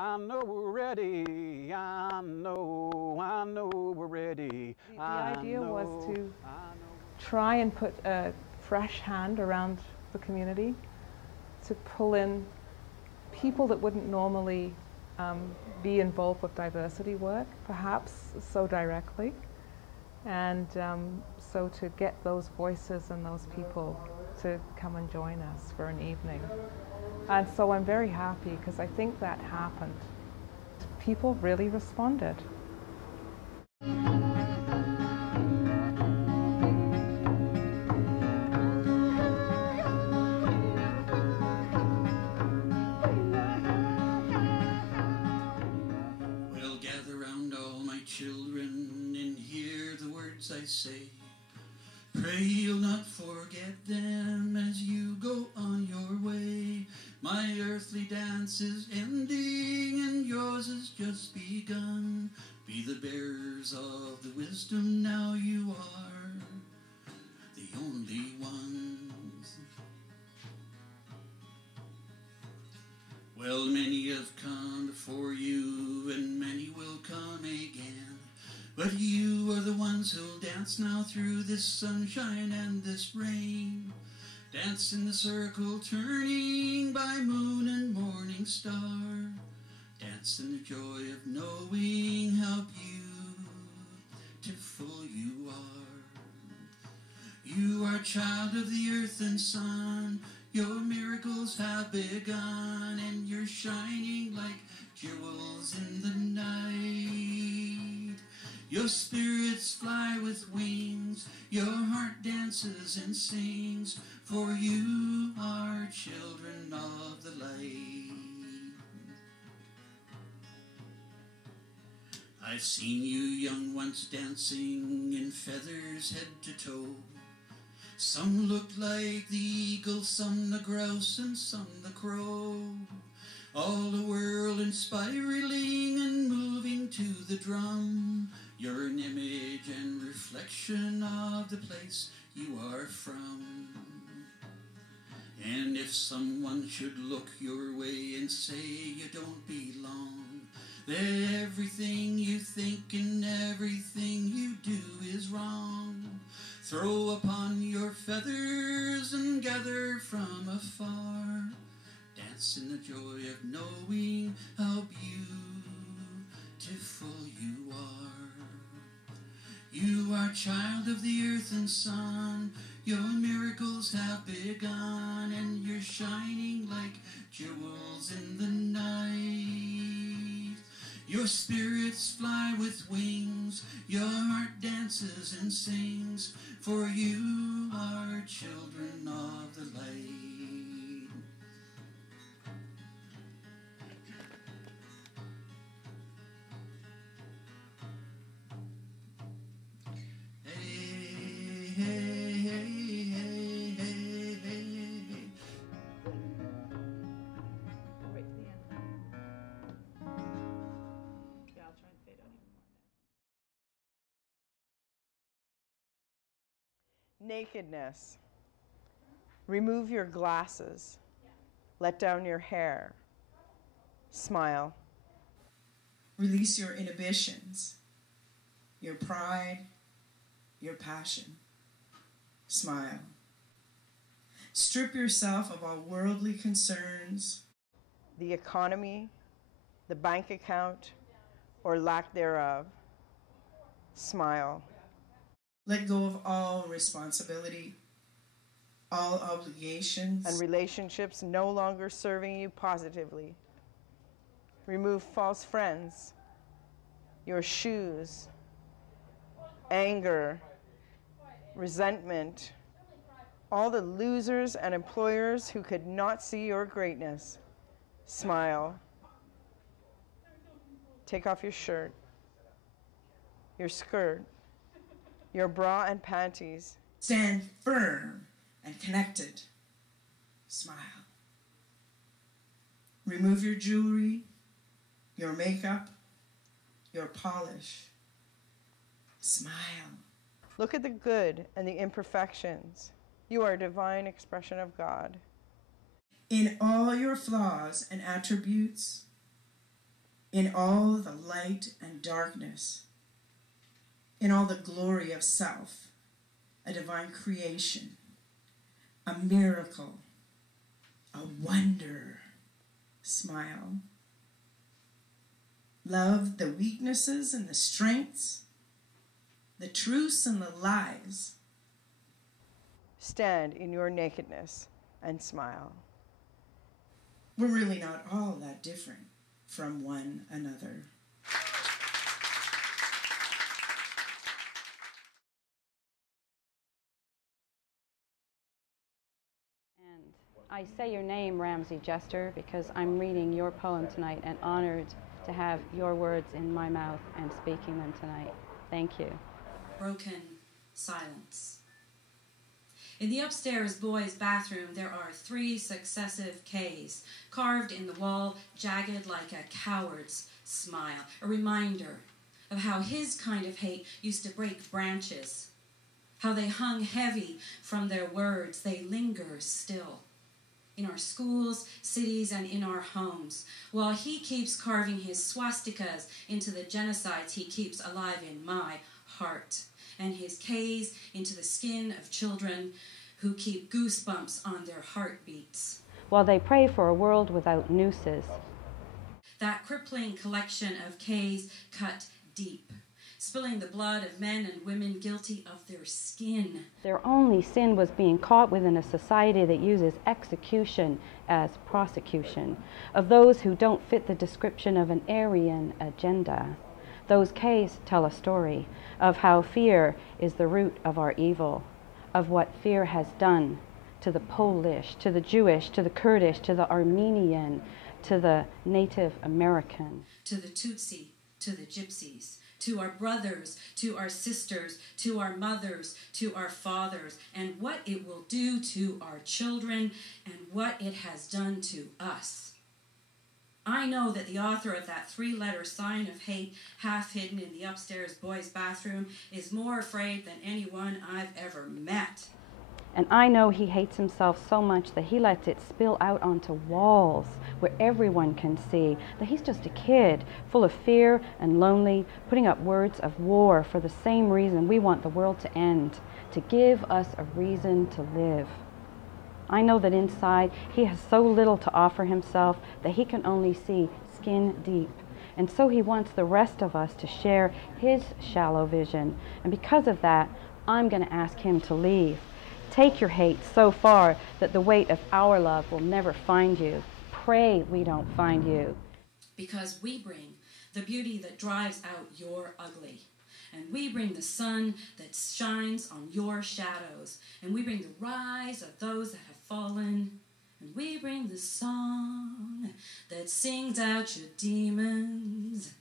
I know we're ready. I know we're ready. The idea was to try and put a fresh hand around the community, to pull in people that wouldn't normally be involved with diversity work, perhaps so directly, and so to get those voices and those people to come and join us for an evening. And so I'm very happy because I think that happened. People really responded. Well, gather round all my children and hear the words I say. Pray you'll not forget them as you go on your way. My earthly dance is ending and yours has just begun. Be the bearers of the wisdom now, you are the only ones. Well, many have come before you and many will come again. But you are the ones who'll dance now through this sunshine and this rain. Dance in the circle turning by moon and morning star. Dance in the joy of knowing how beautiful you are. You are child of the earth and sun. Your miracles have begun and you're shining like jewels in the night. Your spirits fly with wings, your heart dances and sings, for you are children of the light. I've seen you young ones dancing in feathers head to toe. Some looked like the eagle, some the grouse, and some the crow. All the world inspiring and moving to the drum. You're an image and reflection of the place you are from. And if someone should look your way and say you don't belong, that everything you think and everything you do is wrong, throw upon your feathers and gather from afar. Dance in the joy of knowing how beautiful you are. You are child of the earth and sun. Your miracles have begun and you're shining like jewels in the night. Your spirits fly with wings, your heart dances and sings, for you are children of the light. Hey, hey, hey, hey, hey, hey. Right to the end. Yeah, I'll try and fade out even more there. Nakedness. Remove your glasses. Let down your hair. Smile. Release your inhibitions, your pride, your passion. Smile. Strip yourself of all worldly concerns, The economy, the bank account, or lack thereof. Smile. let go of all responsibility, all obligations, And relationships no longer serving you positively. Remove false friends, your shoes, anger, resentment, all the losers and employers who could not see your greatness. Smile. Take off your shirt, your skirt, your bra and panties. stand firm and connected. Smile. Remove your jewelry, your makeup, your polish. Smile. Look at the good and the imperfections. You are a divine expression of God. In all your flaws and attributes, in all the light and darkness, in all the glory of self, a divine creation, a miracle, a wonder. Smile. Love the weaknesses and the strengths, the truths and the lies. Stand in your nakedness and smile. We're really not all that different from one another. And I say your name, Ramsey Jester, because I'm reading your poem tonight and honored to have your words in my mouth and speaking them tonight. Thank you. Broken silence. In the upstairs boys' bathroom, there are 3 successive Ks, carved in the wall, jagged like a coward's smile, a reminder of how his kind of hate used to break branches, how they hung heavy from their words, they linger still. In our schools, cities, and in our homes, while he keeps carving his swastikas into the genocides he keeps alive in my heart, and his Ks into the skin of children who keep goosebumps on their heartbeats. While they pray for a world without nooses. That crippling collection of Ks cut deep, spilling the blood of men and women guilty of their skin. Their only sin was being caught within a society that uses execution as prosecution, of those who don't fit the description of an Aryan agenda. Those Ks tell a story of how fear is the root of our evil, of what fear has done to the Polish, to the Jewish, to the Kurdish, to the Armenian, to the Native American. To the Tutsi, to the Gypsies, to our brothers, to our sisters, to our mothers, to our fathers, and what it will do to our children and what it has done to us. I know that the author of that 3-letter sign of hate half hidden in the upstairs boys' bathroom is more afraid than anyone I've ever met. And I know he hates himself so much that he lets it spill out onto walls where everyone can see that he's just a kid, full of fear and lonely, putting up words of war for the same reason we want the world to end, to give us a reason to live. I know that inside he has so little to offer himself that he can only see skin deep. And so he wants the rest of us to share his shallow vision. And because of that, I'm going to ask him to leave. Take your hate so far that the weight of our love will never find you. Pray we don't find you. Because we bring the beauty that drives out your ugly. And we bring the sun that shines on your shadows. And we bring the rise of those that have fallen. And we bring the song that sings out your demons.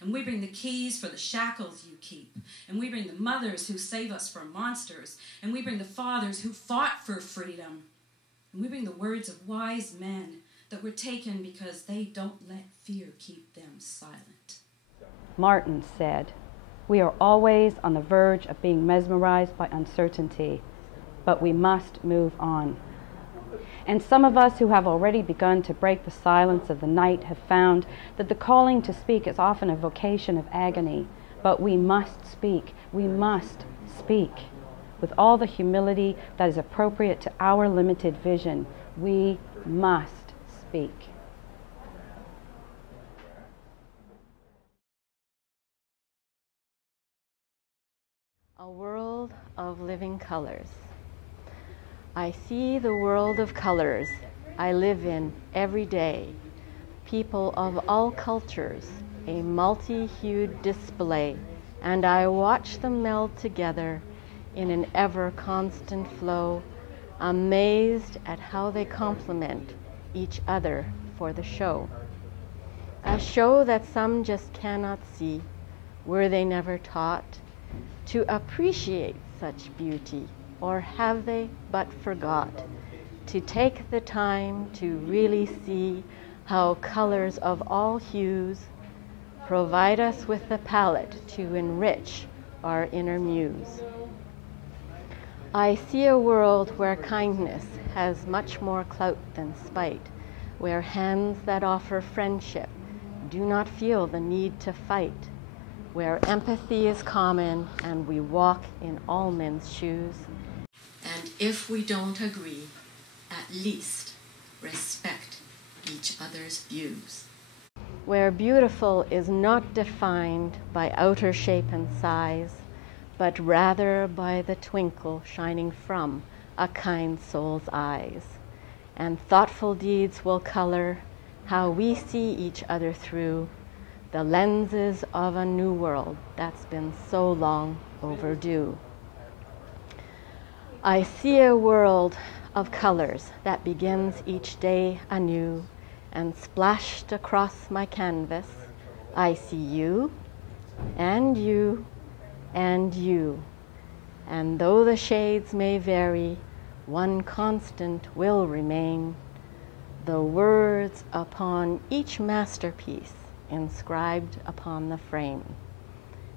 And we bring the keys for the shackles you keep. And we bring the mothers who save us from monsters. And we bring the fathers who fought for freedom. And we bring the words of wise men that were taken because they don't let fear keep them silent. Martin said, "We are always on the verge of being mesmerized by uncertainty, but we must move on." And some of us who have already begun to break the silence of the night have found that the calling to speak is often a vocation of agony, but we must speak. We must speak. With all the humility that is appropriate to our limited vision, we must speak. A world of living colors. I see the world of colors I live in every day. People of all cultures, a multi-hued display, and I watch them meld together in an ever-constant flow, amazed at how they complement each other for the show. A show that some just cannot see, were they never taught to appreciate such beauty, or have they but forgot to take the time to really see how colors of all hues provide us with the palette to enrich our inner muse. I see a world where kindness has much more clout than spite, where hands that offer friendship do not feel the need to fight, where empathy is common and we walk in all men's shoes. And if we don't agree, at least respect each other's views. Where beautiful is not defined by outer shape and size, but rather by the twinkle shining from a kind soul's eyes. And thoughtful deeds will color how we see each other through the lenses of a new world that's been so long overdue. I see a world of colors that begins each day anew, and splashed across my canvas, I see you, and you, and you. And though the shades may vary, one constant will remain, the words upon each masterpiece inscribed upon the frame.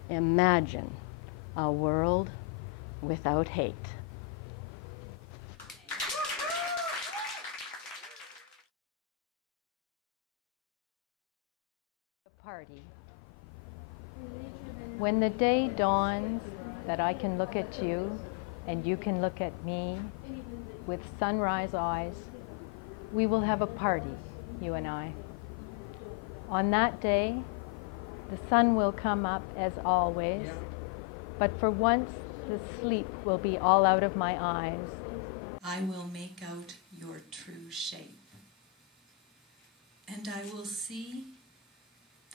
Imagine a world without hate. Party. When the day dawns that I can look at you and you can look at me with sunrise eyes, we will have a party, you and I. On that day, the sun will come up as always, but for once the sleep will be all out of my eyes. I will make out your true shape, and I will see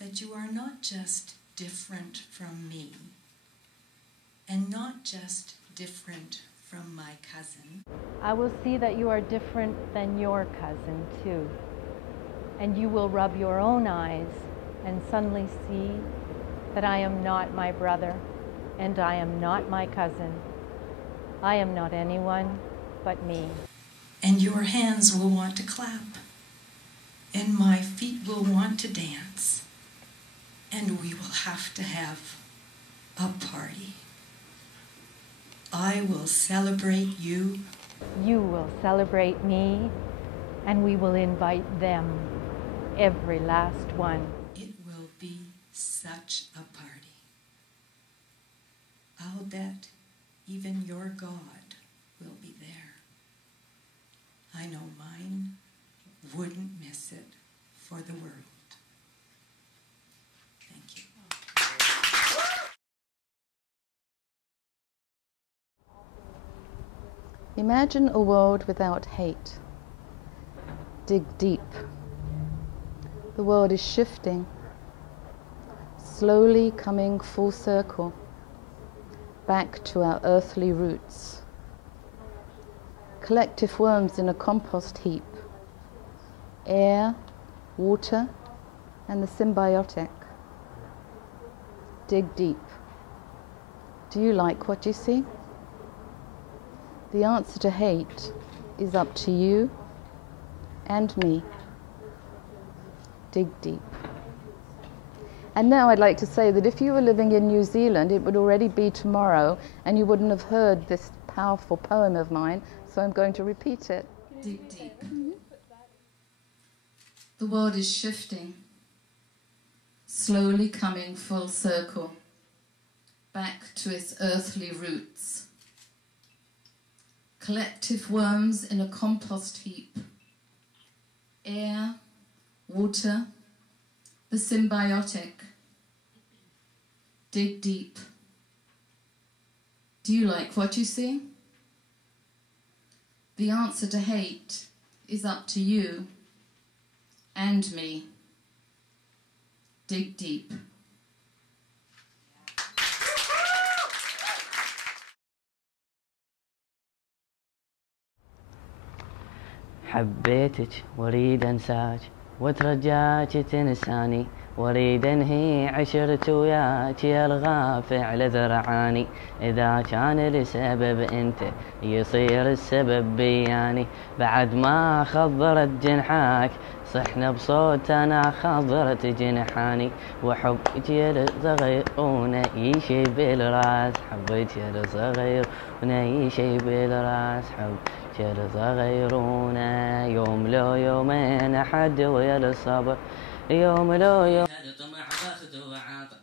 that you are not just different from me, and not just different from my cousin. I will see that you are different than your cousin, too. And you will rub your own eyes and suddenly see that I am not my brother, and I am not my cousin. I am not anyone but me. And your hands will want to clap, and my feet will want to dance, and we will have to have a party. I will celebrate you. You will celebrate me, and we will invite them, every last one. It will be such a party. I'll bet even your God will be there. I know mine wouldn't miss it for the world. Thank you. Imagine a world without hate. Dig deep. The world is shifting, slowly coming full circle, back to our earthly roots. Collective worms in a compost heap. Air, water, and the symbiotic. Dig deep. Do you like what you see? The answer to hate is up to you and me. Dig deep. And now I'd like to say that if you were living in New Zealand, it would already be tomorrow, and you wouldn't have heard this powerful poem of mine, so I'm going to repeat it. Dig deep. The world is shifting, slowly coming full circle, back to its earthly roots. Collective worms in a compost heap. Air, water, the symbiotic. Dig deep. Do you like what you see? The answer to hate is up to you and me. Dig deep. حبيتك واريد انساك واترجاك تنساني واريد انهي عشرت وياك يلغى فعل ذرعاني اذا كان لسبب انت يصير السبب بياني بعد ما خضرت جنحاك صحنا بصوت انا خضرت جنحاني وحبك يا الصغير ونعيشي بالراس حبك يا الصغير ونعيشي بالراس حب جرث غيرونا يوم لو يومين أحد ويا الصبر يوم لو يوم هذا طمع باخذ وعاطى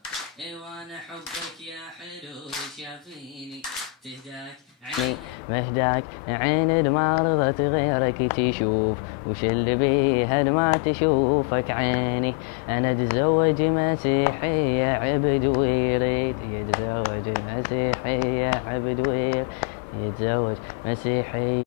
وانا حبك يا حلو شافيني تهداك عيني مهداك عين ما رضت غيرك تشوف وش اللي بيها ما تشوفك عيني انا اتزوج مسيحية عبد ويريد يتزوج مسيحية عبد ويريد يتزوج مسيحي.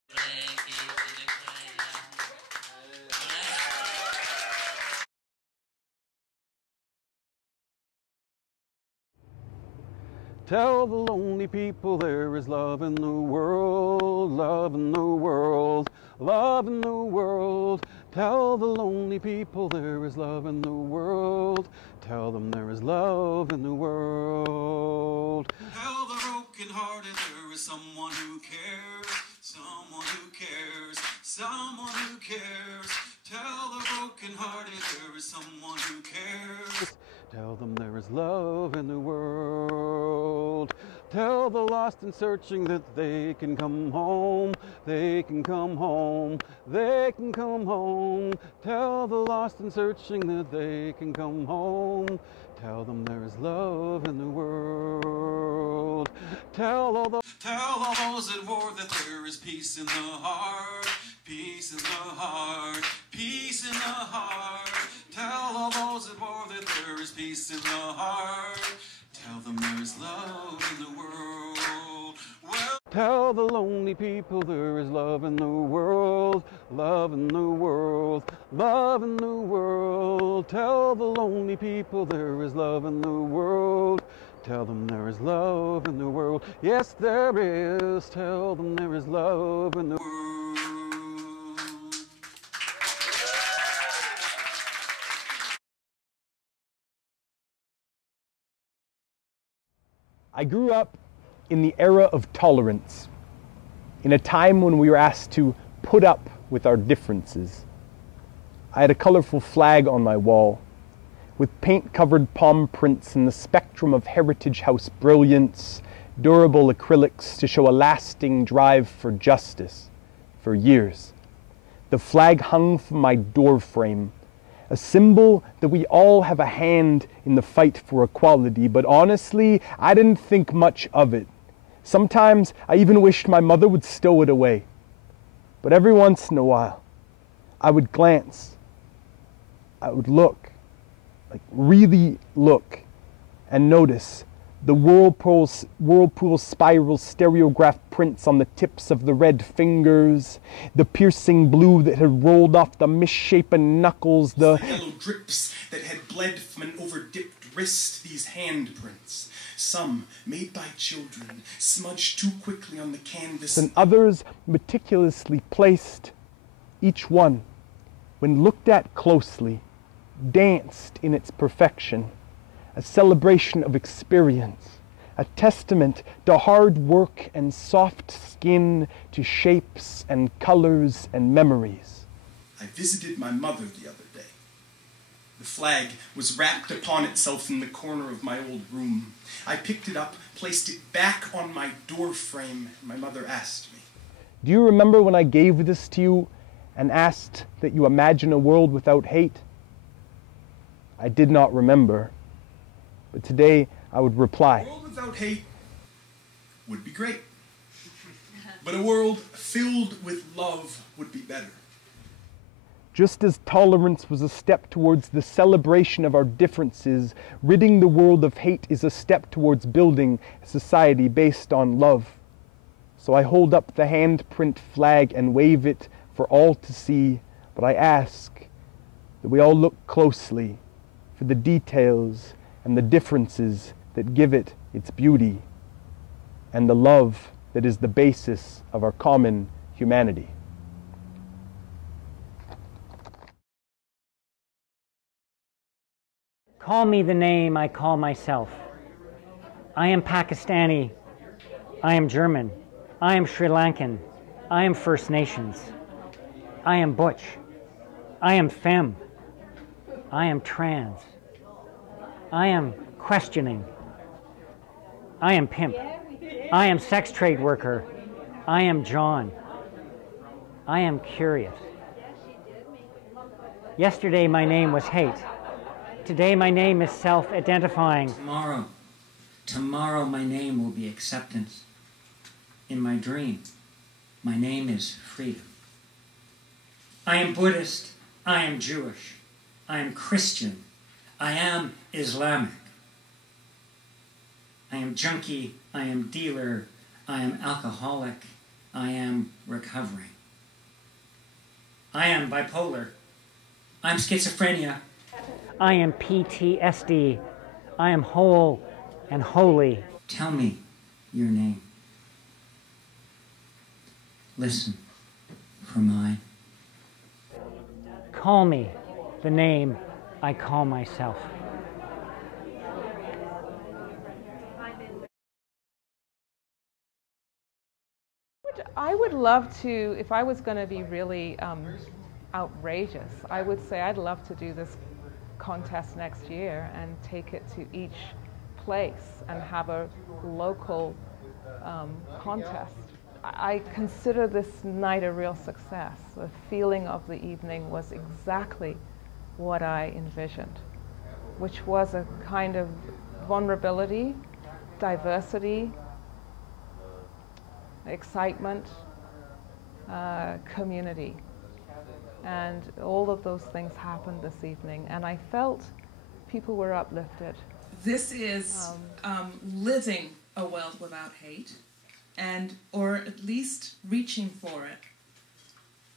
Tell the lonely people there is love in the world, love in the world, love in the world. Tell the lonely people there is love in the world. Tell them there is love in the world. Tell the broken-hearted there is someone who cares, someone who cares, someone who cares. Tell the broken-hearted there is someone who cares. Tell them there is love in the world. Tell the lost and searching that they can come home, they can come home, they can come home. Tell the lost and searching that they can come home. Tell them there is love in the world. Tell all those at war that there is peace in the heart, peace in the heart, peace in the heart. Tell all those at war that there is peace in the heart. Tell them there is love in the world. Well, tell the lonely people there is love in the world, love in the world, love in the world. Tell the lonely people there is love in the world. Tell them there is love in the world. Yes, there is. Tell them there is love in the world. I grew up in the era of tolerance, in a time when we were asked to put up with our differences. I had a colorful flag on my wall, with paint-covered palm prints and the spectrum of Heritage House brilliance, durable acrylics to show a lasting drive for justice for years. The flag hung from my door frame, a symbol that we all have a hand in the fight for equality, but honestly, I didn't think much of it. Sometimes I even wished my mother would stow it away. But every once in a while, I would glance, I would look, like really look, and notice the whirlpool spiral stereograph prints on the tips of the red fingers, the piercing blue that had rolled off the misshapen knuckles, the yellow drips that had bled from an over-dipped wrist, these handprints, some made by children, smudged too quickly on the canvas, and others meticulously placed. Each one, when looked at closely, danced in its perfection, a celebration of experience, a testament to hard work and soft skin, to shapes and colors and memories. I visited my mother the other day. The flag was wrapped upon itself in the corner of my old room. I picked it up, placed it back on my door frame, and my mother asked me, "Do you remember when I gave this to you and asked that you imagine a world without hate?" I did not remember. But today I would reply, "A world without hate would be great. But a world filled with love would be better." Just as tolerance was a step towards the celebration of our differences, ridding the world of hate is a step towards building a society based on love. So I hold up the handprint flag and wave it for all to see, but I ask that we all look closely for the details and the differences that give it its beauty, and the love that is the basis of our common humanity. Call me the name I call myself. I am Pakistani. I am German. I am Sri Lankan. I am First Nations. I am Butch. I am femme. I am trans. I am questioning. I am pimp. I am sex trade worker. I am John. I am curious. Yesterday my name was hate. Today my name is self-identifying. Tomorrow my name will be acceptance. In my dream, my name is freedom. I am Buddhist. I am Jewish. I am Christian. I am Islamic. I am junkie. I am dealer. I am alcoholic. I am recovering. I am bipolar. I'm schizophrenia. I am PTSD. I am whole and holy. Tell me your name. Listen for mine. Call me the name I call myself. I would love to, if I was going to be really outrageous, I would say I'd love to do this contest next year and take it to each place and have a local contest. I consider this night a real success. The feeling of the evening was exactly what I envisioned, which was a kind of vulnerability, diversity, excitement, community. And all of those things happened this evening, and I felt people were uplifted. This is living a world without hate, or at least reaching for it.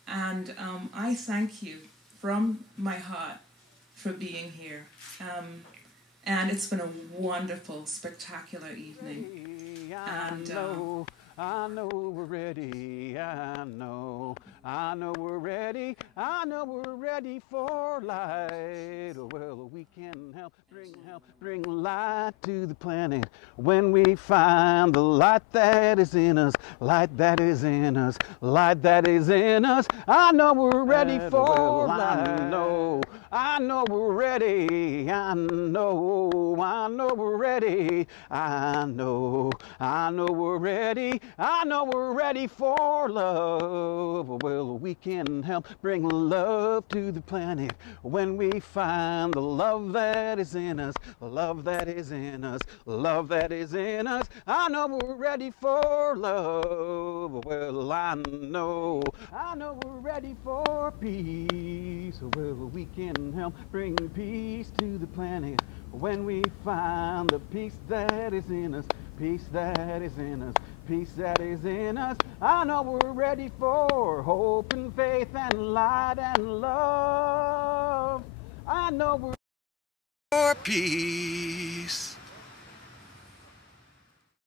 And I thank you from my heart for being here. And it's been a wonderful, spectacular evening. And I know we're ready, I know we're ready, I know we're ready for light. Well, we can help bring light to the planet when we find the light that is in us, light that is in us, light that is in us. I know we're ready for light. I know we're ready, I know we're ready, I know we're ready, I know we're ready for love. Well, we can help bring love to the planet when we find the love that is in us, love that is in us, love that is in us. I know we're ready for love. Well, I know we're ready for peace. Well, we can help bring peace to the planet when we find the peace that is in us, peace that is in us, peace that is in us. I know we're ready for hope and faith and light and love. I know we're for peace.